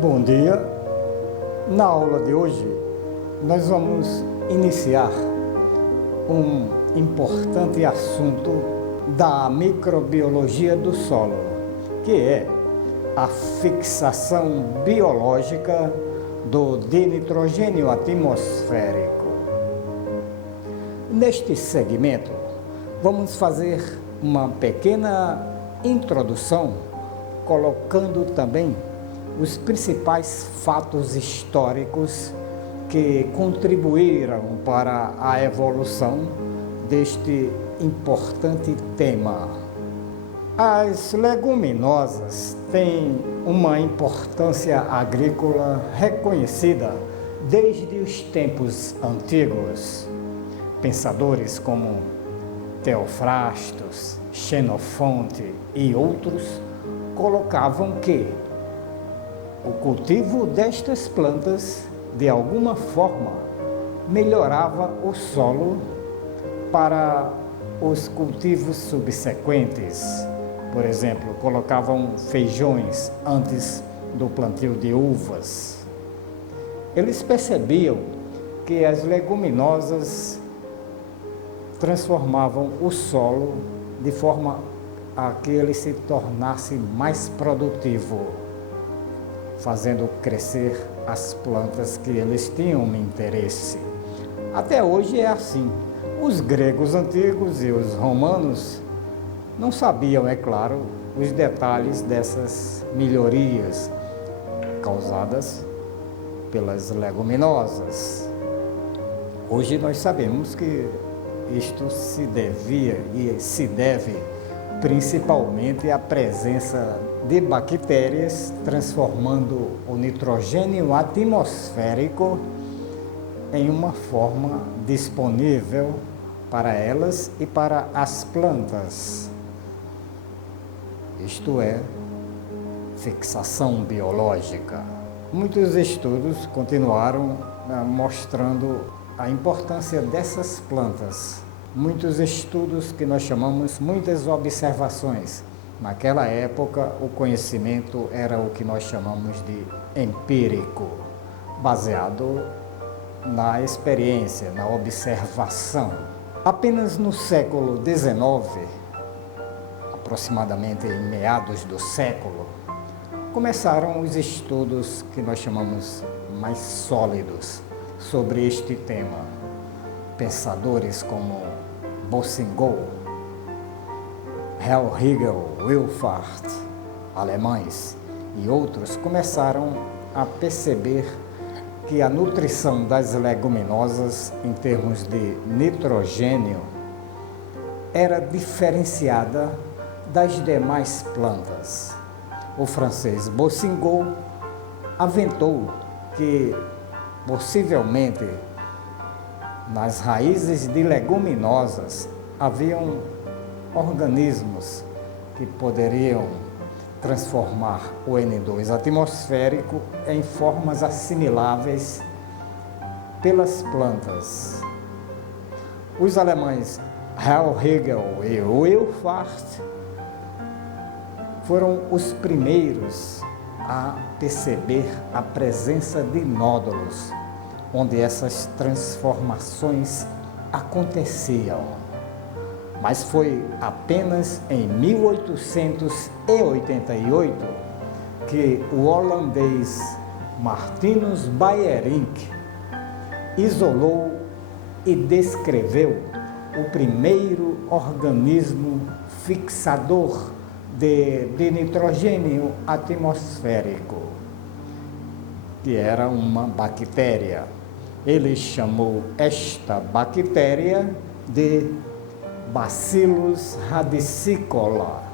Bom dia! Na aula de hoje, nós vamos iniciar um importante assunto da microbiologia do solo, que é a fixação biológica do dinitrogênio atmosférico. Neste segmento, vamos fazer uma pequena introdução, colocando também os principais fatos históricos que contribuíram para a evolução deste importante tema. As leguminosas têm uma importância agrícola reconhecida desde os tempos antigos. Pensadores como Teofrastos, Xenofonte e outros colocavam que o cultivo destas plantas, de alguma forma, melhorava o solo para os cultivos subsequentes. Por exemplo, colocavam feijões antes do plantio de uvas. Eles percebiam que as leguminosas transformavam o solo de forma a que ele se tornasse mais produtivo, fazendo crescer as plantas que eles tinham interesse. Até hoje é assim. Os gregos antigos e os romanos não sabiam, é claro, os detalhes dessas melhorias causadas pelas leguminosas. Hoje nós sabemos que isto se devia e se deve principalmente à presença de bactérias transformando o nitrogênio atmosférico em uma forma disponível para elas e para as plantas. Isto é, fixação biológica. Muitos estudos continuaram mostrando a importância dessas plantas. Muitos estudos que nós chamamos, muitas observações. Naquela época, o conhecimento era o que nós chamamos de empírico, baseado na experiência, na observação. Apenas no século XIX, aproximadamente em meados do século, começaram os estudos que nós chamamos mais sólidos sobre este tema. Pensadores como Boussingault, Hellriegel, Wilfart, alemães e outros começaram a perceber que a nutrição das leguminosas em termos de nitrogênio era diferenciada das demais plantas. O francês Boussingault aventou que possivelmente nas raízes de leguminosas haviam organismos que poderiam transformar o N2 atmosférico em formas assimiláveis pelas plantas. Os alemães Hellriegel e Wilfart foram os primeiros a perceber a presença de nódulos, onde essas transformações aconteciam. Mas foi apenas em 1888 que o holandês Martinus Beijerinck isolou e descreveu o primeiro organismo fixador de nitrogênio atmosférico, que era uma bactéria. Ele chamou esta bactéria de Bacillus radicicola,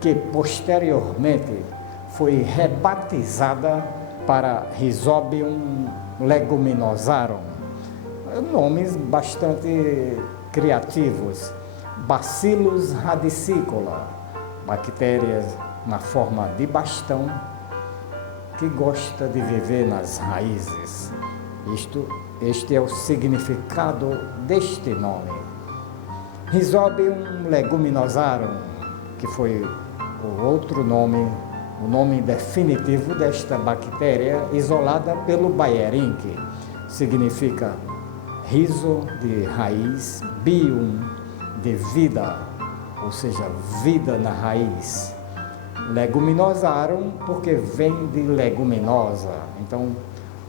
que posteriormente foi rebatizada para Rhizobium leguminosarum. Nomes bastante criativos. Bacillus radicicola, bactéria na forma de bastão que gosta de viver nas raízes. Este é o significado deste nome. Rhizobium leguminosarum, que foi o outro nome, o nome definitivo desta bactéria isolada pelo Bajerink. Significa rizo de raiz, bium de vida, ou seja, vida na raiz. Leguminosarum porque vem de leguminosa. Então,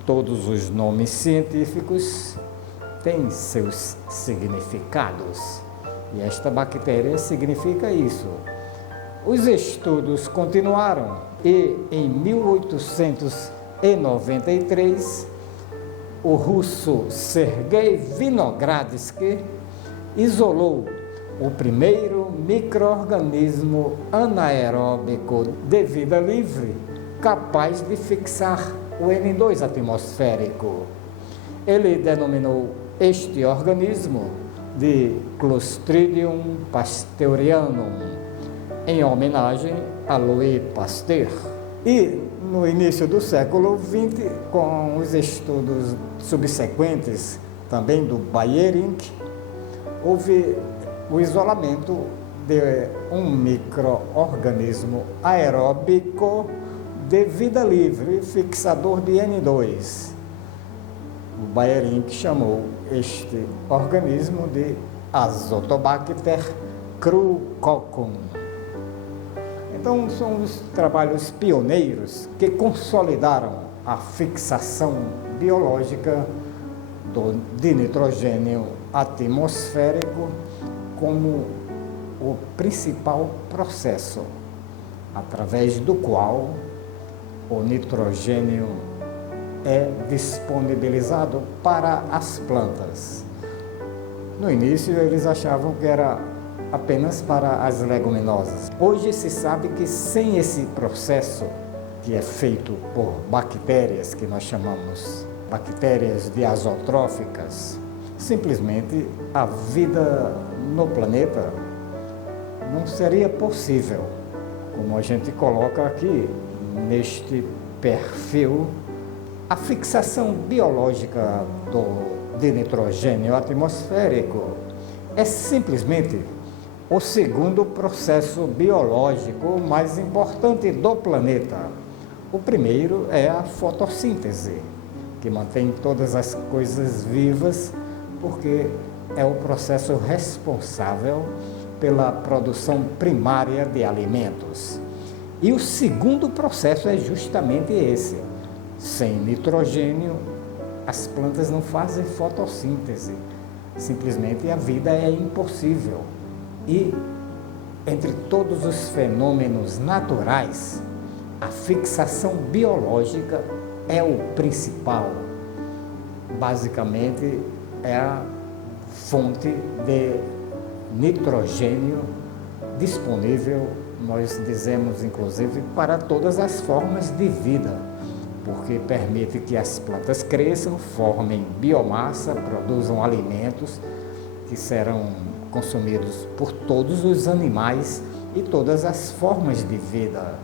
todos os nomes científicos têm seus significados. E esta bactéria significa isso. Os estudos continuaram e, em 1893, o russo Sergei Vinogradsky isolou o primeiro micro-organismo anaeróbico de vida livre capaz de fixar o N2 atmosférico. Ele denominou este organismo de Clostridium pasteur,ianum, em homenagem a Louis Pasteur. E no início do século XX, com os estudos subsequentes também do Bajerink, houve o isolamento de um micro-organismo aeróbico de vida livre, fixador de N2. O Bajerink chamou este organismo de Azotobacter crucoccum. Então, são os trabalhos pioneiros que consolidaram a fixação biológica de nitrogênio atmosférico como o principal processo através do qual o nitrogênio é disponibilizado para as plantas. No início, eles achavam que era apenas para as leguminosas. Hoje se sabe que sem esse processo, que é feito por bactérias, que nós chamamos bactérias diazotróficas, simplesmente a vida no planeta não seria possível, como a gente coloca aqui neste perfil. A fixação biológica de nitrogênio atmosférico é simplesmente o segundo processo biológico mais importante do planeta. O primeiro é a fotossíntese, que mantém todas as coisas vivas, porque é o processo responsável pela produção primária de alimentos. E o segundo processo é justamente esse. Sem nitrogênio, as plantas não fazem fotossíntese. Simplesmente a vida é impossível. E entre todos os fenômenos naturais, a fixação biológica é o principal. Basicamente, é a fonte de nitrogênio disponível, nós dizemos inclusive, para todas as formas de vida, porque permite que as plantas cresçam, formem biomassa, produzam alimentos que serão consumidos por todos os animais e todas as formas de vida.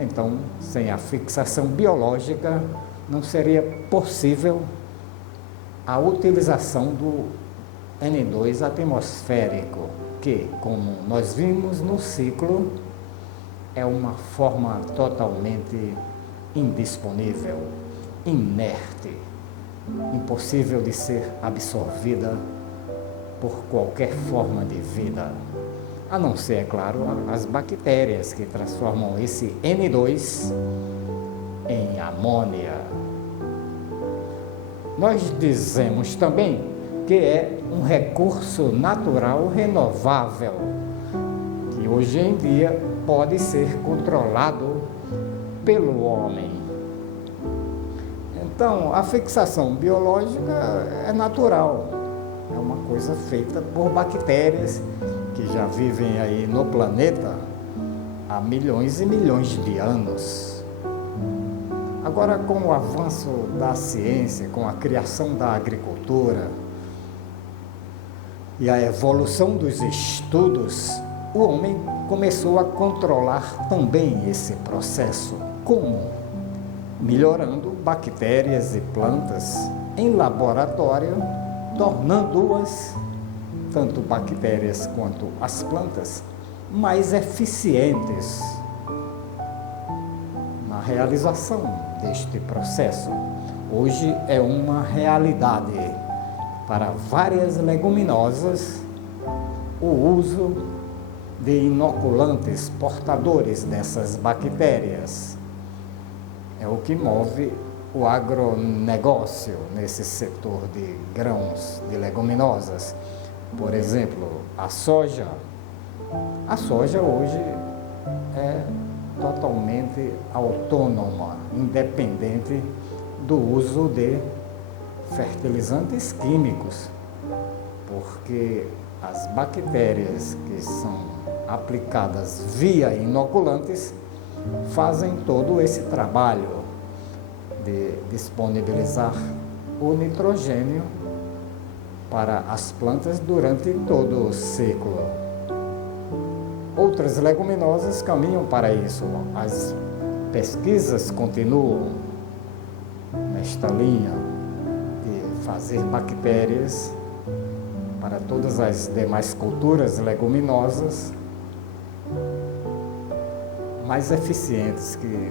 Então, sem a fixação biológica, não seria possível a utilização do N2 atmosférico, que, como nós vimos no ciclo, é uma forma totalmente indisponível, inerte, impossível de ser absorvida por qualquer forma de vida, a não ser, é claro, as bactérias que transformam esse N2 em amônia. Nós dizemos também que é um recurso natural renovável, que hoje em dia pode ser controlado pelo homem. Então, a fixação biológica é natural, é uma coisa feita por bactérias que já vivem aí no planeta há milhões e milhões de anos. Agora, com o avanço da ciência, com a criação da agricultura e a evolução dos estudos, o homem começou a controlar também esse processo. Como? Melhorando bactérias e plantas em laboratório, tornando-as, tanto bactérias quanto as plantas, mais eficientes realização deste processo. Hoje é uma realidade para várias leguminosas o uso de inoculantes portadores dessas bactérias. É o que move o agronegócio nesse setor de grãos, de leguminosas. Por exemplo, a soja. A soja hoje é totalmente autônoma, independente do uso de fertilizantes químicos, porque as bactérias que são aplicadas via inoculantes fazem todo esse trabalho de disponibilizar o nitrogênio para as plantas durante todo o ciclo. Outras leguminosas caminham para isso. As pesquisas continuam nesta linha de fazer bactérias para todas as demais culturas leguminosas mais eficientes, que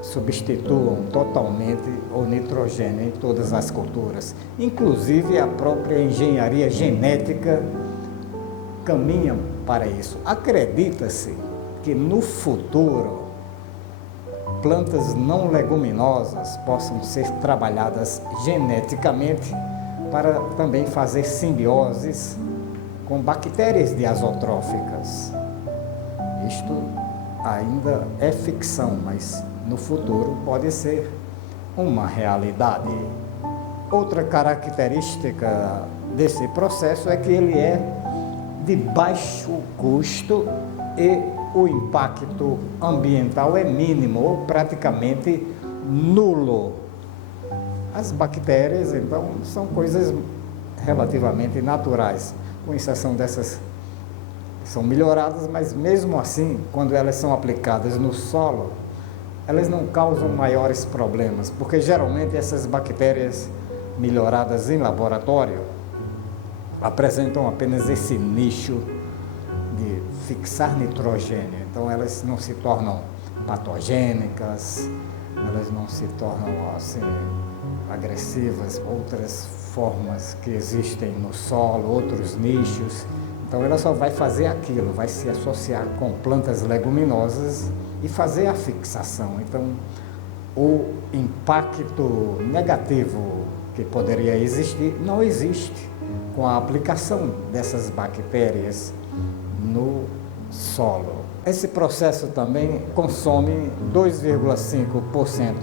substituam totalmente o nitrogênio em todas as culturas. Inclusive a própria engenharia genética caminha para isso. Acredita-se que no futuro plantas não leguminosas possam ser trabalhadas geneticamente para também fazer simbioses com bactérias diazotróficas. Isto ainda é ficção, mas no futuro pode ser uma realidade. Outra característica desse processo é que ele é de baixo custo e o impacto ambiental é mínimo ou praticamente nulo. As bactérias, então, são coisas relativamente naturais, com exceção dessas que são melhoradas, mas mesmo assim, quando elas são aplicadas no solo, elas não causam maiores problemas, porque geralmente essas bactérias melhoradas em laboratório apresentam apenas esse nicho de fixar nitrogênio, então elas não se tornam patogênicas, elas não se tornam assim agressivas, outras formas que existem no solo, outros nichos. Então ela só vai fazer aquilo, vai se associar com plantas leguminosas e fazer a fixação. Então o impacto negativo que poderia existir não existe com a aplicação dessas bactérias no solo. Esse processo também consome 2,5%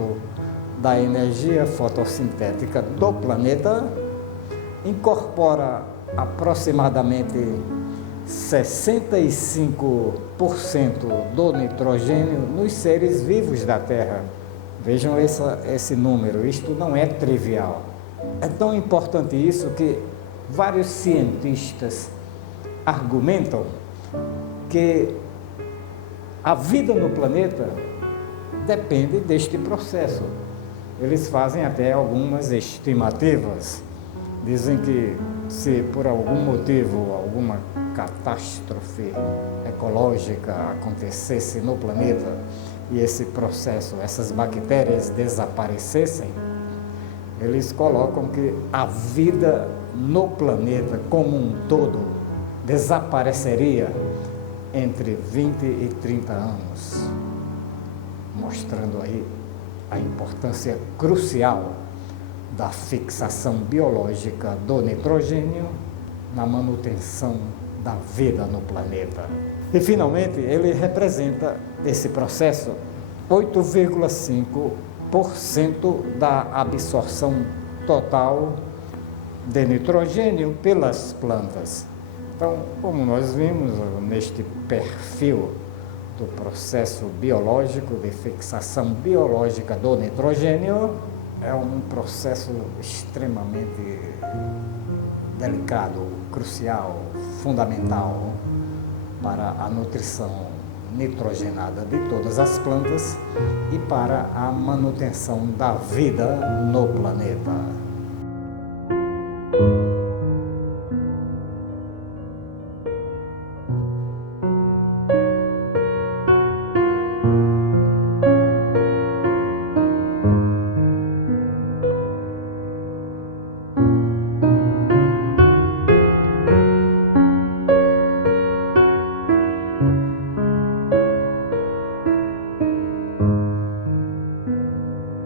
da energia fotossintética do planeta, incorpora aproximadamente 65% do nitrogênio nos seres vivos da Terra. Vejam esse número, isto não é trivial. É tão importante isso que vários cientistas argumentam que a vida no planeta depende deste processo. Eles fazem até algumas estimativas. Dizem que se por algum motivo, alguma catástrofe ecológica acontecesse no planeta e esse processo, essas bactérias desaparecessem, eles colocam que a vida no planeta como um todo desapareceria entre 20 e 30 anos, mostrando aí a importância crucial da fixação biológica do nitrogênio na manutenção da vida no planeta. E, finalmente, ele representa esse processo 8,5% da absorção total de nitrogênio pelas plantas. Então, como nós vimos neste perfil do processo biológico de fixação biológica do nitrogênio, é um processo extremamente delicado, crucial, fundamental para a nutrição nitrogenada de todas as plantas e para a manutenção da vida no planeta.